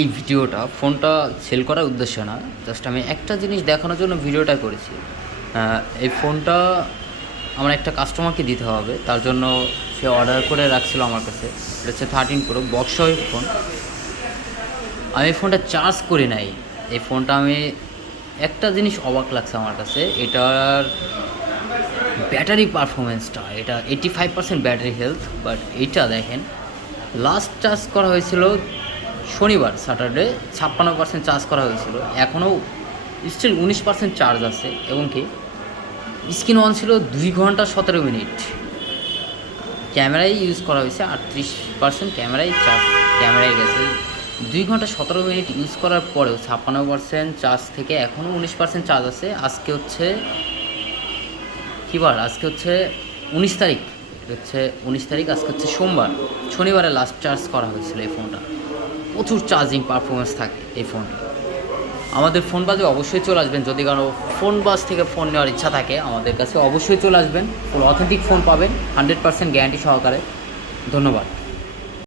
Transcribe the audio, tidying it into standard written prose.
এই ভিডিওটা ফোনটা সেল করার উদ্দেশ্য না, জাস্ট আমি একটা জিনিস দেখানোর জন্য ভিডিওটা করেছি। এই ফোনটা আমার একটা কাস্টমারকে দিতে হবে, তার জন্য সে অর্ডার করে রাখছিল আমার কাছে। এটা হচ্ছে 13 Pro বক্স ফোন। আমি এই ফোনটা চার্জ করি নাই। এই ফোনটা আমি একটা জিনিস অবাক লাগছে আমার কাছে, এটার ব্যাটারি পারফরমেন্সটা। এটা 85% ব্যাটারি হেলথ, বাট এইটা দেখেন, লাস্ট চার্জ করা হয়েছিল শনিবার স্যাটারডে, 56% চার্জ করা হয়েছিল, এখনও স্টিল 19% চার্জ আছে। এবং কি স্ক্রিন অন ছিল 2 ঘন্টা 17 মিনিট। ক্যামেরায় ইউজ করা হয়েছে 38% ক্যামেরায় গেছে। 2 ঘন্টা 17 মিনিট ইউজ করার পরেও 56% চার্জ থেকে এখনও 19% চার্জ আছে। আজকে হচ্ছে কী বার? আজকে হচ্ছে 19 তারিখ। হচ্ছে 19 তারিখ, আজকে হচ্ছে সোমবার। শনিবারে লাস্ট চার্জ করা হয়েছিল এই ফোনটা। প্রচুর চার্জিং পারফরমেন্স থাকে এই ফোনটা। আমাদের ফোন বাজে অবশ্যই চলে আসবেন, যদি কারো ফোন বাজ থেকে ফোন নেওয়ার ইচ্ছা থাকে আমাদের কাছে অবশ্যই চলে আসবেন। ফুল অথেন্টিক ফোন পাবেন 100% গ্যারান্টি সহকারে। ধন্যবাদ।